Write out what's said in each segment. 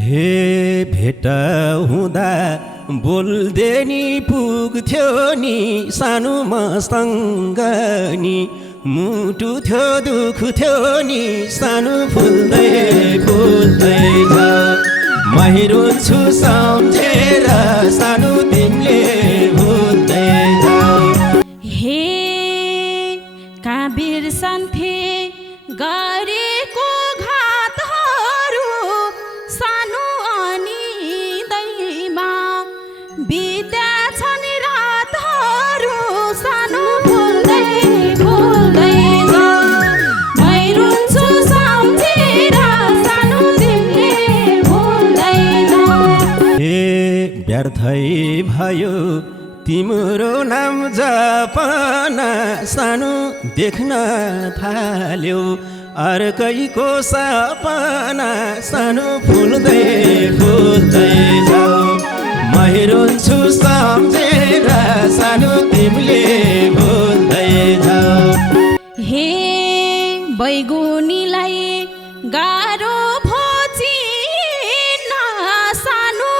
हे भेट हुँदा बोल्दे नि पुग्थ्यो नि सानो मसँग नि मुटु थियो दुख थियो नि सानो फुल्दै फुल्दै मै रुन्छु सम्झेर सानो तिमीले भुल्दै हे कहाँ बिर्सन्थे गरेको घातहरू सानो अनि दैमा बित्याछन् रातहरू सानो फुल्दै फुल्दै मै रुन्छु सम्झेर सानो तिमीले भुल्दै हे व्यर्थै भयो तिम्रो नाम जपन सानो देख्न थाल्यो अर्कैको सपना सानो फुल्दै फुल्दै जाऊ मै रुन्छु सम्झेर सानो तिमीले भुल्दै जाऊ हे बैगुनीलाई गाह्रो भोचिन सानो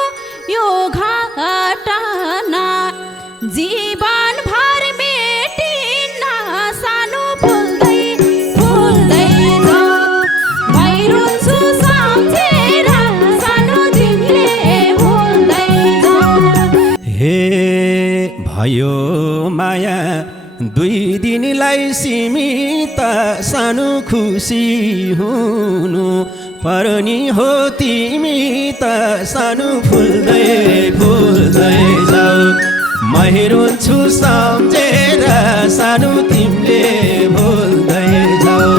यो घटना जीवन भर मेटिन सानो फुल्दै फुल्दै मै रुन्छु सम्झेर सानो तिमीले भुल्दै हे भयो माया दुई दिनलाई सीमित सानो खुसी हुनु पर्नी हो तिमी त सानो फुल्दै फुल्दै जाऊ मै रुन्छु सम्झेर सानो तिमीले भुल्दै जाऊ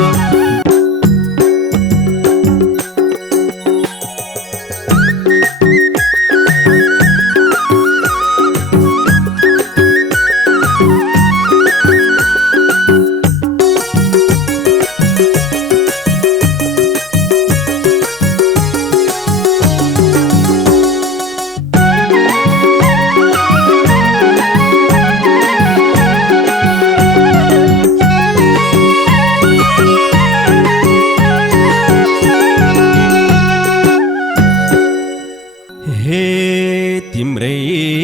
तिम्रै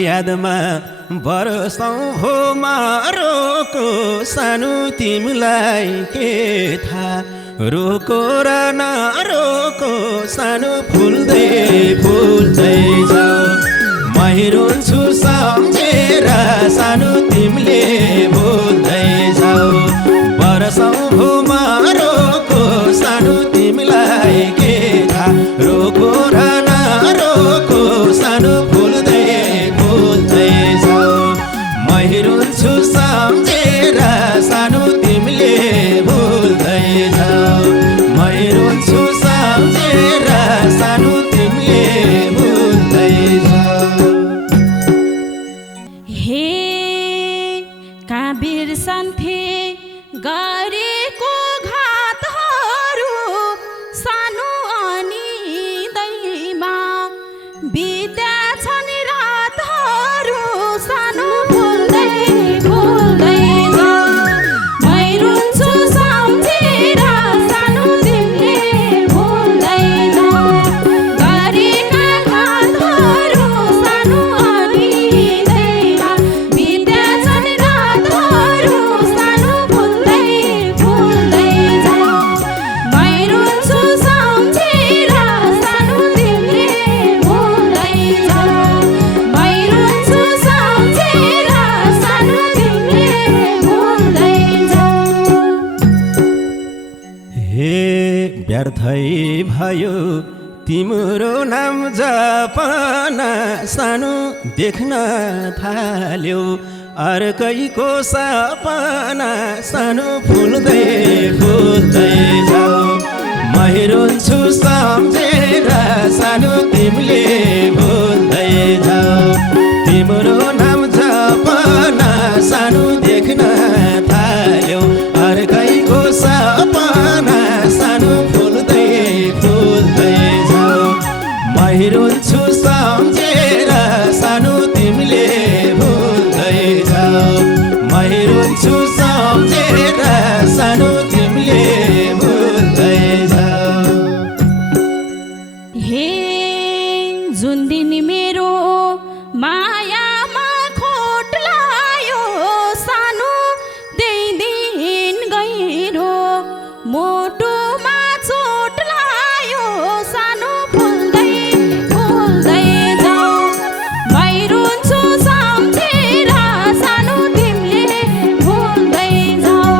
यादमा बरसौँ हो मारोको सानो तिमीलाई के थाहा रोको र नरोको सानो फुल्दै फुल्दै जाऊ मै रुन्छु सम्झेर सानो तिमीले भुल्दै जाऊ बरसौँ हो मारोको सानो तिमीलाई के थाहा रोको र नरोको सानो फुल्दै फुल्दै जाऊ मै रुन्छु सम्झेर सानो तिमीले भुल्दै जाऊ मै रुन्छु सम्झेर सानो तिमीले भुल्दै जाऊ हे कहाँ बिर्सन्थे गरेको घातहरू सानो अनि दैमा बित्याछन् रातहरू सानो फुल्दै फुल्दै मै रुन्छु सम्झेर सानो तिमीले भुल्दै गरेका घातहरू सानो अनि दैमा बित्याछन् रातहरू सानो फुल्दै फुल्दै मै रुन्छु सम्झेर सानो तिमीले भुल्दै मै रुन्छु सम्झेर सानो तिमीले भुल्दै हे व्यर्थै भयो तिम्रो नाम जपन सानो देख्न थाल्यो अर्कैको सपना सानो फुल्दै फुल्दै जाऊ मै रुन्छु सम्झेर सानो तिमीले भुल्दै जाऊ तिम्रो नाम जपन सानो देख्न थाल्यो अर्कैको सपना सानो फुल्दै फुल्दै जाऊ मै रुन्छु सम्झेर सानो तिमीले भुल्दै जाऊ मै रुन्छु सम्झेर सानो तिमीले भुल्दै जाऊ हे जुन दिन मेरो मायामा खोट लायो सानो त्यही दिन गहिरो मोटोमा चोट लायो सानो फुल्दै फुल्दै जाऊ मै रुन्छु सम्झेर सानो तिमीले भुल्दै जाऊ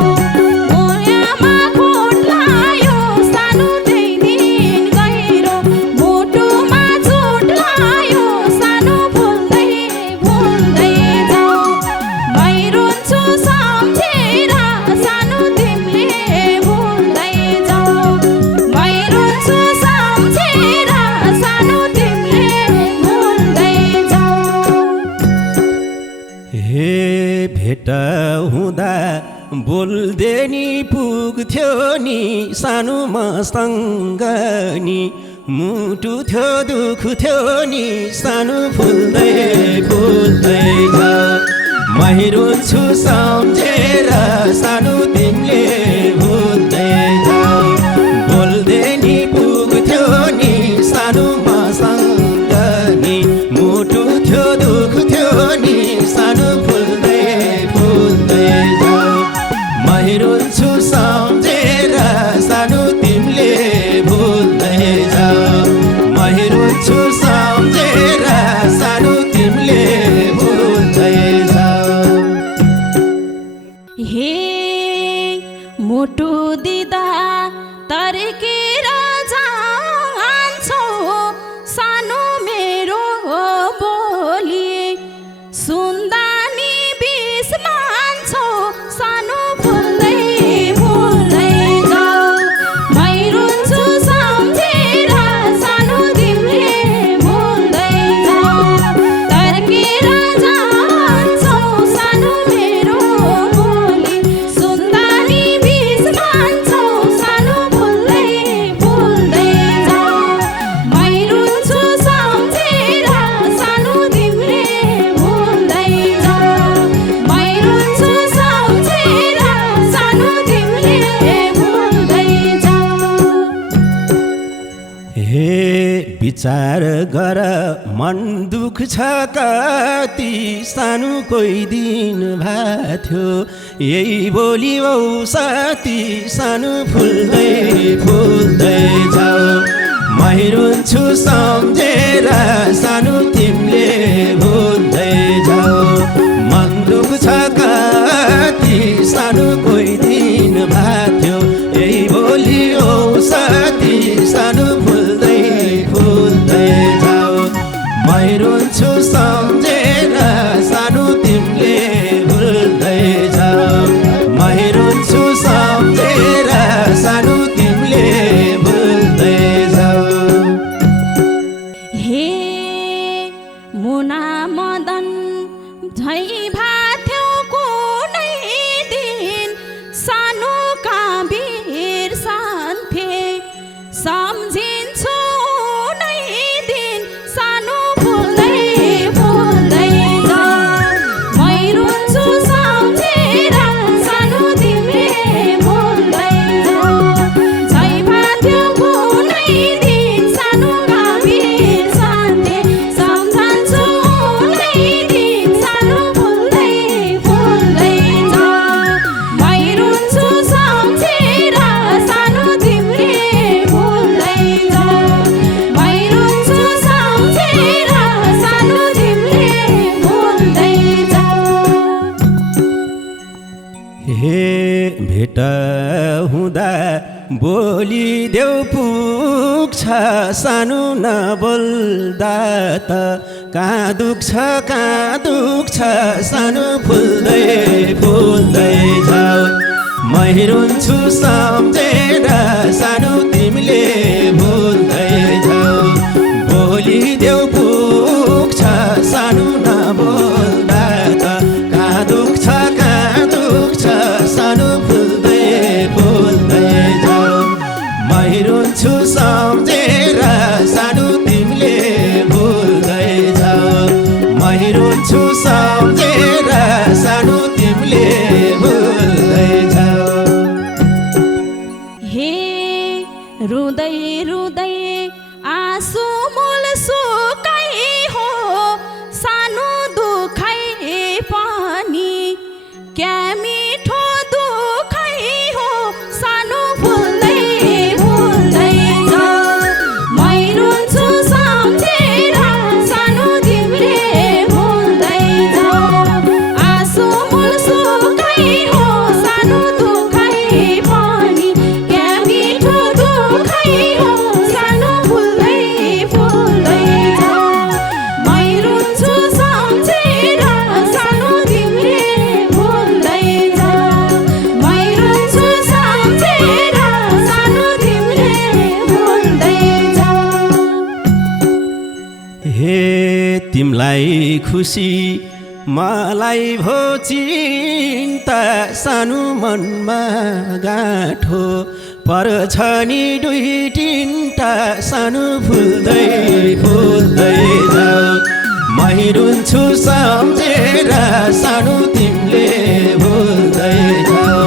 मोयामा खोट लायो सानो त्यही दिन गहिरो मोटोमा चोट लायो सानो फुल्दै फुल्दै जाऊ मै रुन्छु सम्झेर सानो तिमीले भुल्दै जाऊ मै रुन्छु सम्झेर सानो तिमीले भुल्दै जाऊ हे भेट हुँदा बोल्दे नि पुग्थ्यो नि सानो मसँग नि मुटु थियो दुख थियो नि सानो फुल्दै फुल्दै जाऊ मै रुन्छु सम्झेर सानो तिमीले भुल्दै जाऊ बोल्दे नि पुग्थ्यो नि सानो मसँग नि मुटु थियो दुख थियो नि सानो फुल्दै फुल्दै जाऊ मै रुन्छु सम्झेर सानो तिमीले भुल्दै जाऊ मै रुन्छु सम्झेर सानो तिमीले भुल्दै जाऊ हे मोटो दिदा तर्केर जान्छौ सानो मेरो बोली सुन्दा नि बिस मान्छौ सानो फुल्दै फुल्दै जाऊ मै रुन्छु सम्झेर सानो तिमीले भुल्दै जाऊ तर्केर जान्छौ सानो मेरो बोली सुन्दा नि बिस मान्छौ सानो फुल्दै फुल्दै जाऊ मै रुन्छु सम्झेर सानो तिमीले भुल्दै जाऊ मै रुन्छु सम्झेर सानो तिमीले भुल्दै जाऊ हे विचार गर मन दुख छ कति सानो कोही दिन भाथ्यो यही बोली औ साथी सानो फुल्दै फुल्दै जाऊ मै रुन्छु सम्झेर सानो तिमीले भुल्दै जाऊ मन दुख छ कति सानो कोही दिन भाथ्यो यही बोली औ साथी सानो फुल्दै फुल्दै जाऊ मै रुन्छु सम्झेर सानो तिमीले भुल्दै जाऊ मै रुन्छु सम्झेर सानो तिमीले भुल्दै जाऊ हे मुना मदन झै भाथ्यो कुनै दिन सानो काबिर सान्थे सम्झिन्छु नै दिन सानो फुल्दै फुल्दै जाऊ मै रुन्छु सम्झेर सानो तिमीले भुल्दै जाऊ झै भाथ्यो कुनै दिन सानो काबिर सान्थे सम्झन्छु नै दिन सानो फुल्दै फुल्दै जाऊ मै रुन्छु सम्झेर सानो तिमीले भुल्दै जाऊ मै रुन्छु सम्झेर सानो तिमीले भुल्दै जाऊ हे भेट हुँदा बोलिदेऊ पुग्छ सानो नबोल्दा त कहाँ दुख्छ सानो फुल्दै फुल्दै जाऊ मै रुन्छु सम्झेर सानो तिमीले भुल्दै जाऊ बोलिदेऊ पुग्छ सानो नबोल्दा त कहाँ दुख्छ सानो फुल्दै फुल्दै जाऊ मै रुन्छु सम्झेर सानो तिमीले भुल्दै जाऊ मै रुन्छु सम्झेर सानो तिमीले भुल्दै जाऊ हे रुँदै रुँदै आँसु मोल सुका हे तिमलाई खुसी मलाई भो चिन्ता सानो मनमा गाँठो पर्छ नि दुई तिनटा सानो फुल्दै फुल्दै जाऊ मै रुन्छु सम्झेर सानो तिमीले भुल्दै जाऊ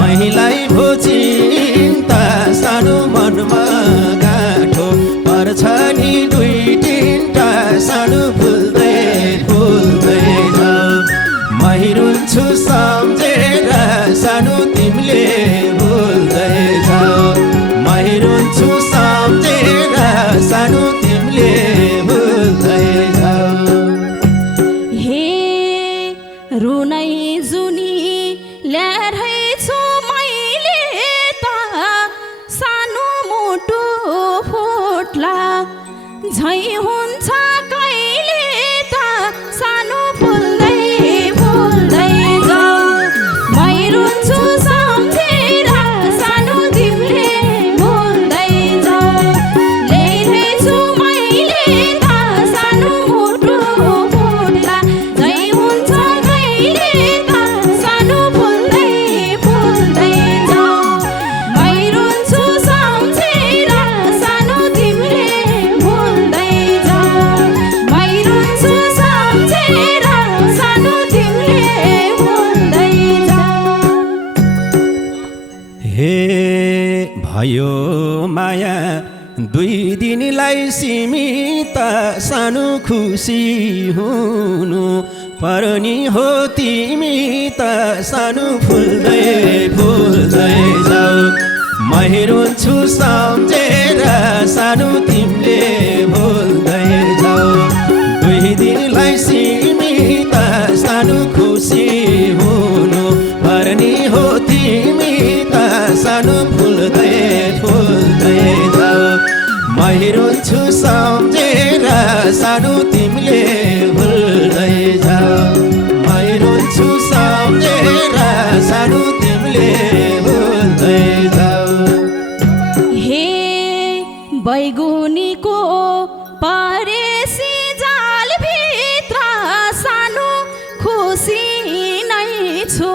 महिलाई भो चिन्ता सानो मनमा गाँठो पर्छ नि दुई तिनटा सानो फुल्दै फुल्दै जाऊ मै रुन्छु सम्झेर सानो तिमीले भुल्दै जाऊ मै रुन्छु सम्झेर सानो तिमीले भुल्दै जाऊ रुनै जुनी ल्याएछु मैले त सानो मुटु फुट्ला झै हुन्छ कहिले त सानो फुल्दै फुल्दै जाऊ मै रुन्छु सम्झेर सानो तिमीले भुल्दै जाऊ ल्याएछु मैले त सानो मुटु फुट्ला झै हुन्छ कहिले त सानो फुल्दै फुल्दै जाऊ मै रुन्छु सम्झेर सानो तिमीले भुल्दै जाऊ मै रुन्छु सम्झेर सानो तिमीले भुल्दै जाऊ हे भयो माया दुई दिनलाई सीमित सानो खुसी हुनु पर्नी हो तिमी त सानो फुल्दै फुल्दै जाऊ मै रुन्छु सम्झेर सानो तिमीले भुल्दै जाऊ दुई दिनलाई सीमित सानो खुसी हुनु पर्नी हो तिमी त सानो फुल्दै फुल्दै जाऊ मै रुन्छु सम्झेर सानो तिमीले भुल्दै जाऊ मै रुन्छु सम्झेर सानो तिमीले भुल्दै जाऊ हे बैगुनीको परेसी जालभित्र सानो खुसी नै छु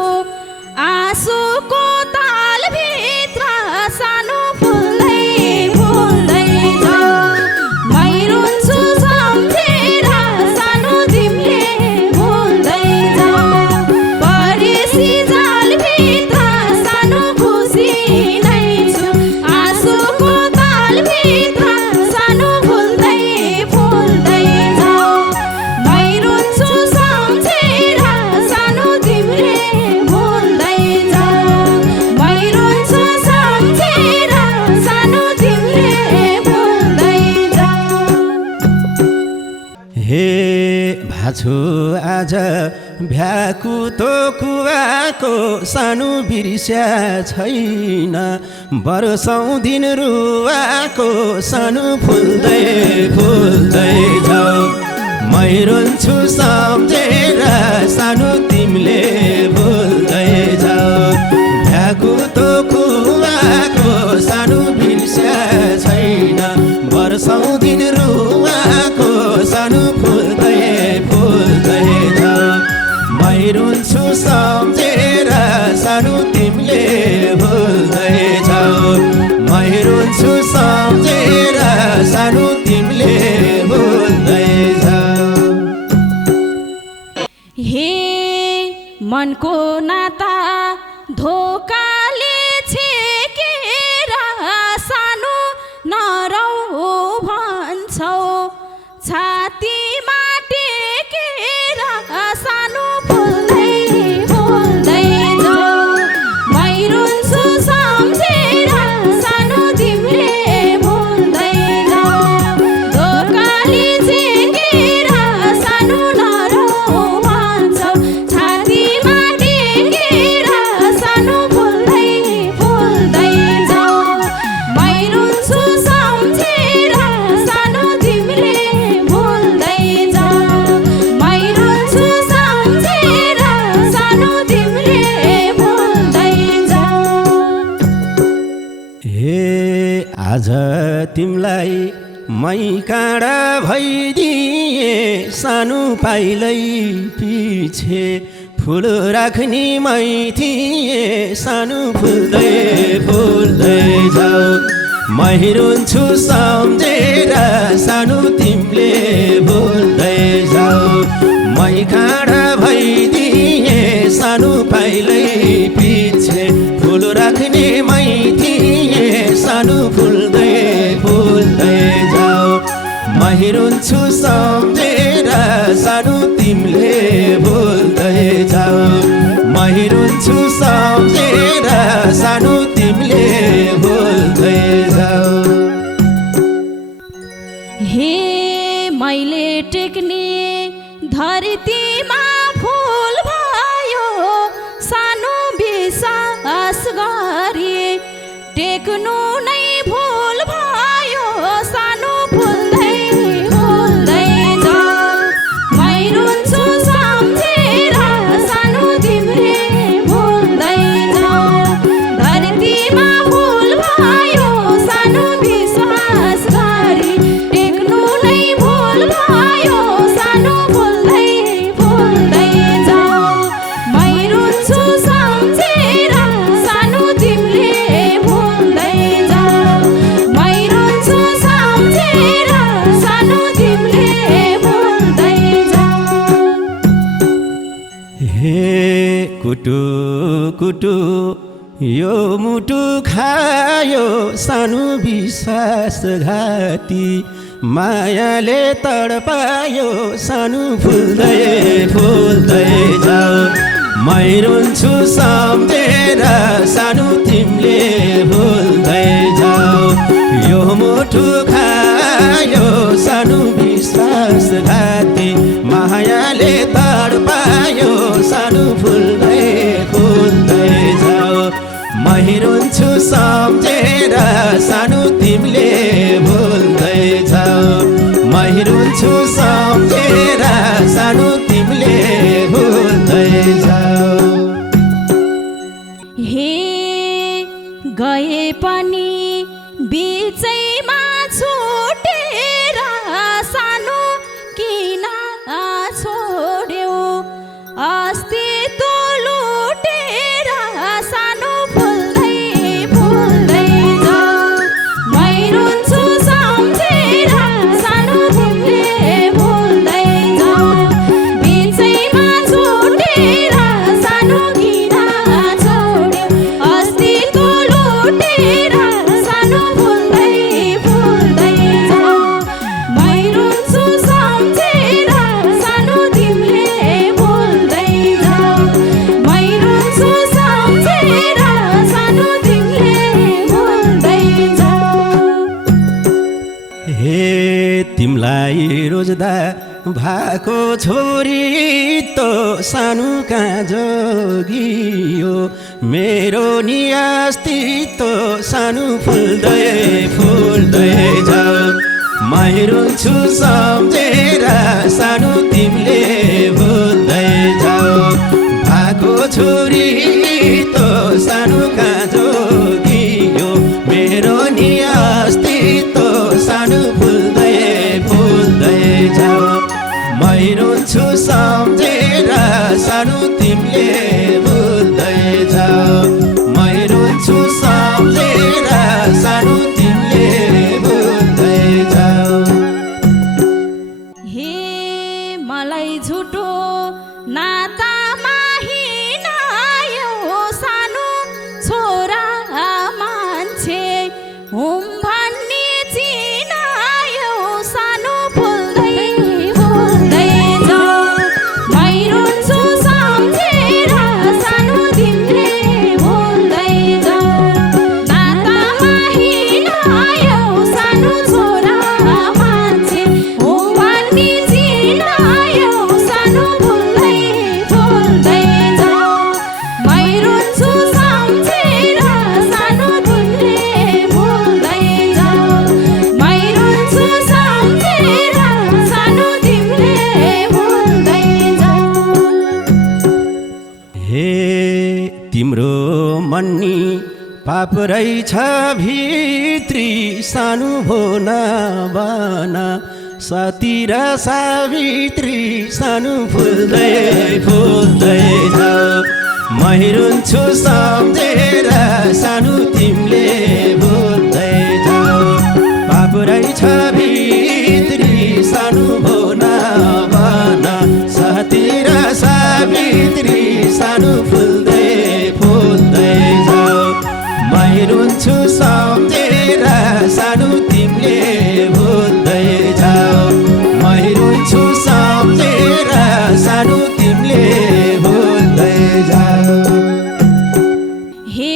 आँसुको तालभित्र सानो फुल्दै फुल्दै जाऊ मै रुन्छु सम्झेर सानो तिमीले भुल्दै जाऊ परेसी जालभित्र सानो खुसी नै छु आँसुको तालभित्र सानो फुल्दै फुल्दै जाऊ मै रुन्छु सम्झेर सानो तिमीले भुल्दै जाऊ मै रुन्छु सम्झेर सानो तिमीले भुल्दै जाऊ हे भाछु आज भ्याकुतो कुवाको सानो बिर्स्या छैन वर्षौँ दिन रुवाको सानो फुल्दै फुल्दै जाऊ मै रुन्छु सम्झेर सानो तिमीले भुल्दै जाऊ भ्याकुतो कुवाको सानो बिर्स्या छैन वर्षौँ दिन रुवाको सानो फुल्दै फुल्दै जाऊ मै रुन्छु सम्झेर सानो तिमीले भुल्दै जाऊ मै रुन्छु सम्झेर सानो तिमीले भुल्दै जाऊ हे मनको नाता धोकाले छेकेर सानो नरौ भन्छौ छातीमा टेकेर सानो फुल्दै फुल्दै जाऊ मै रुन्छु सम्झेर सानो तिमीले भुल्दै जाऊ धोकाले छेकेर सानो नरौ भन्छौ छातीमा टेकेर सानो फुल्दै फुल्दै जाऊ मै रुन्छु सम्झेर सानो तिमीले भुल्दै जाऊ मै रुन्छु सम्झेर सानो तिमीले भुल्दै जाऊ हे आज तिमलाई मै काँडा भइदिए सानो पाइलै पिछे फुल राख्ने मै थिए सानो फुल्दै फुल्दै जाऊ मै रुन्छु सम्झेर सानो तिमीले भुल्दै जाऊ मै काँडा भइदिए सानो पाइलै पिछे फुल राख्ने मै थिए सानो फुल्दै फुल्दै जाऊ मै रुन्छु सम्झेर सानो तिमीले भुल्दै जाऊ मै रुन्छु सम्झेर सानो तिमीले भुल्दै जाऊ हे मैले टेक्ने धरतीमा फुल भयो सानो विश्वास गरे टेक्नु नै भुल भयो सानो फुल्दै फुल्दै जाऊ मै रुन्छु सम्झेर सानो तिमीले भुल्दै जाऊ धरतीमा फुल भयो सानो विश्वास गरे टेक्नु नै भुल भयो सानो फुल्दै फुल्दै जाऊ मै रुन्छु सम्झेर सानो तिमीले भुल्दै जाऊ मै रुन्छु सम्झेर सानो तिमीले भुल्दै जाऊ हे कुटु कुटु यो मुटु खायो सानो विश्वासघाती मायाले तडपायो सानो फुल्दै फुल्दै जाऊ मै रुन्छु सम्झेर सानो तिमीले भुल्दै जाऊ यो मुटु खायो सानो विश्वासघाती मायाले तडपायो सानो फुल्दै फुल्दै जाऊ मै रुन्छु सम्झेर सानो तिमीले भुल्दै जाऊ मै रुन्छु सम्झेर सानो तिमीले भुल्दै जाऊ हे गए पनि बिचैमा छुटेर सानो किन छोड्यौ अस्तित्व लुटेर सानो फुल्दै फुल्दै जाऊ मै रुन्छु सम्झेर सानो तिमीले भुल्दै जाऊ बिचैमा छुटेर सानो किन छोड्यौ अस्तित्व लुटेर सानो फुल्दै फुल्दै जाऊ मै रुन्छु सम्झेर सानो तिमीले भुल्दै जाऊ मै रुन्छु सम्झेर सानो तिमीले भुल्दै जाऊ हे तिमलाई रोज्दा भएको छोरी तो सानो कहाँ जोगियो मेरो नि अस्तित्व सानो फुल्दै फुल्दै जाऊ मै रुन्छु सम्झेर सानो तिमीले भुल्दै जाऊ भएको छोरी तो सानो कहाँ जोगियो मेरो नि अस्तित्व सानो फुल्दै फुल्दै जाऊ मै रुन्छु सम्झेर सानो तिमीले भुल्दै जाऊ मै रुन्छु सम्झेर सानो तिमीले भुल्दै जाऊ हे मलाई झुटो नातामा हिँडायो सानो छोरा मान्छे हुम भन्ने चिनायो सानो फुल्दै फुल्दै जाऊ मै रुन्छु सम्झेर सानो तिमीले भुल्दै जाऊ नातामा हिँडायो सानो छोरा मान्छे हुम भन्ने चिनायो सानो फुल्दै फुल्दै जाऊ मै रुन्छु सम्झेर सानो तिमीले भुल्दै जाऊ मै रुन्छु सम्झेर सानो तिमीले भुल्दै जाऊ हे तिम्रो मन्नी पाप रहेछ भित्री सानो भो नबना सती र सावित्री सानो फुल्दै फुल्दै जाऊ मै रुन्छु सम्झेर सानो तिमीले भुल्दै जाऊ पाप रहेछ भित्री सानो भो नबना सती र सावित्री सानो फुल्दै फुल्दै जाऊ मै रुन्छु सम्झेर सानो तिमीले भुल्दै जाऊ मै रुन्छु सम्झेर सानो तिमीले भुल्दै जाऊ हे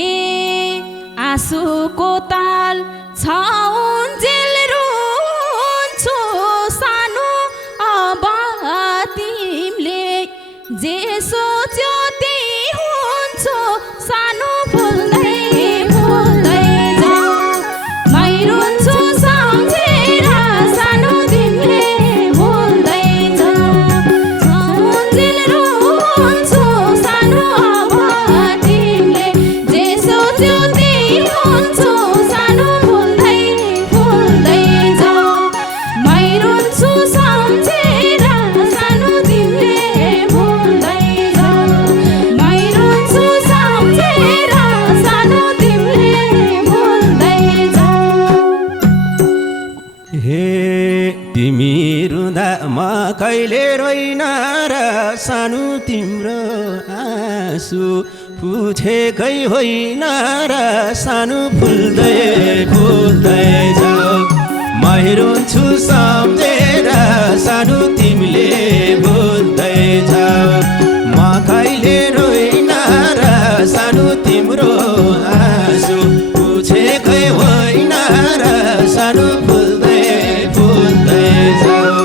आँसुको ताल छाउन्जेल रुन्छु सानो अब तिमीले जे सोच्यो त्यही हुन्छ सानो फुल्दै फुल्दै जाऊ मै रुन्छु सम्झेर सानो तिमीले भुल्दै जाऊ छाउन्जेल रुन्छु सानो अब तिमीले जे सोच्यो त्यही हुन्छ सानो फुल्दै फुल्दै जाऊ मै रुन्छु सम्झेर सानो तिमीले भुल्दै जाऊ मै रुन्छु सम्झेर सानो तिमीले भुल्दै जाऊ हे तिमी रुँदा म कहिले रोइन र सानो तिम्रो आँसु पुछेकै होइन र सानो फुल्दै फुल्दै जाऊ मै रुन्छु सम्झेर सानो तिमीले भुल्दै जाऊ म कहिले रोइन र सानो तिम्रो आँसु पुछेकै होइन र सानो फुल्दै फुल्दै जाऊ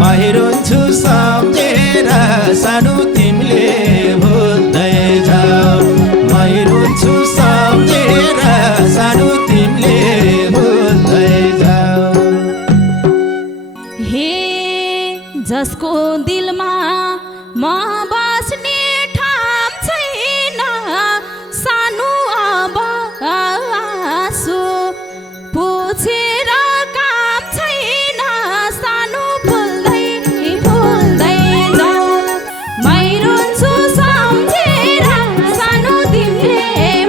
मै रुन्छु सम्झेर सानो तिमीले भुल्दै जाऊ मै रुन्छु सम्झेर सानो तिमीले भुल्दै जाऊ हे जसको दिलमा म बस्ने ठाम छैन सानो अब आँसु पुछेर काम छैन सानो फुल्दै फुल्दै जाऊ मै रुन्छु सम्झेर सानो तिमीले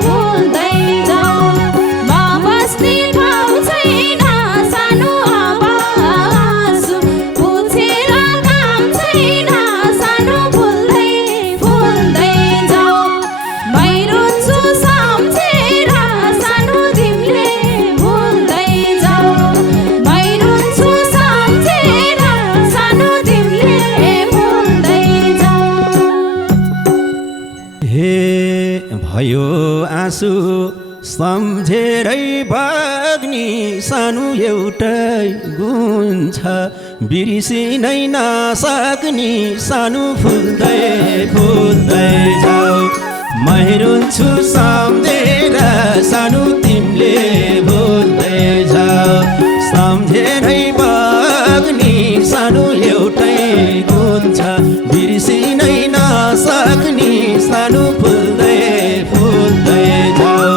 भुल्दै जाऊ म बस्ने ठाउँ छैन सानो अब आँसु पुछेर काम छैन सानो फुल्दै फुल्दै जाऊ मै रुन्छु सम्झेर सानो तिमीले भुल्दै जाऊ मै रुन्छु सम्झेर सानो तिमीले भुल्दै जाऊ हे भयो आँसु सम्झेरै बग्नी सानो एउटै गुण छ बिर्सिनै नसक्ने सानो फुल्दै फुल्दै जाऊ मै रुन्छु सम्झेर सानो तिमीले भुल्दै जाऊ सम्झेरै बग्नी सानो एउटै गुण छ बिर्सिनै नसक्ने सानो फुल्दै फुल्दै जाऊ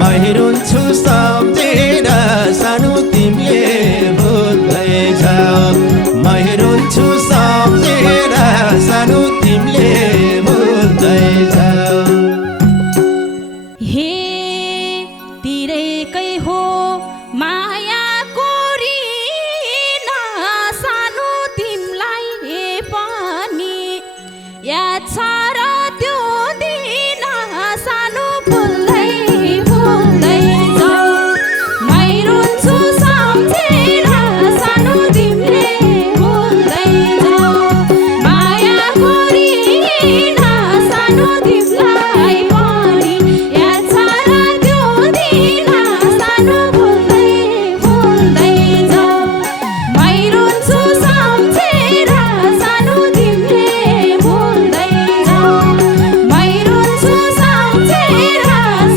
मै रुन्छु सम्झेर सानो तिमीले भुल्दै जाऊ मै रुन्छु सम्झेर सानो तिमीले भुल्दै जाऊ हे तिरैकै हो मायाको ऋण सानो तिमीलाई पनि याद छ र त्यो दिन सानो फुल्दै फुल्दै जाऊ मै रुन्छु सम्झेर सानो तिमीले भुल्दै जाऊ मायाको ऋण सानो तिमीलाई पनि याद छ र त्यो दिन सानो फुल्दै फुल्दै जाऊ मै रुन्छु सम्झेर सानो तिमीले भुल्दै जाऊ मै रुन्छु सम्झेर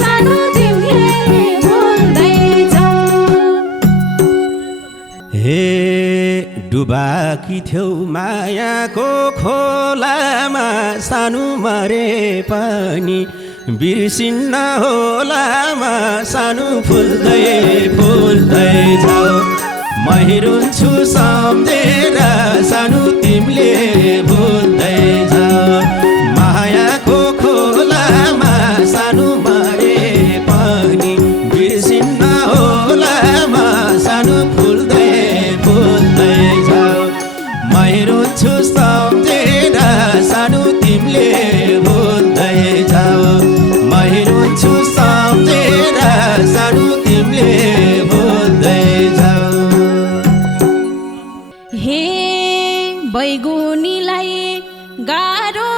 सानो तिमीले भुल्दै जाऊ हे डुबाकी थियौ मायाको खोलामा सानो मरे पनि बिर्सिन्न होलामा सानो फुल्दै फुल्दै जाऊ म रुन्छु सम्झेर सानो तिमीले भुल्दै जाऊ मायाको खोलामा सानो मरे पनि बिर्सिन्न होलामा सानो फुल्दै फुल्दै जाऊ म रुन्छु सम्झेर सानो तिमीले भुल्दै जाऊ म रुन्छु सम्झेर सानो तिमीले भुल्दै जाऊ हे बैगुनीलाई गाह्रो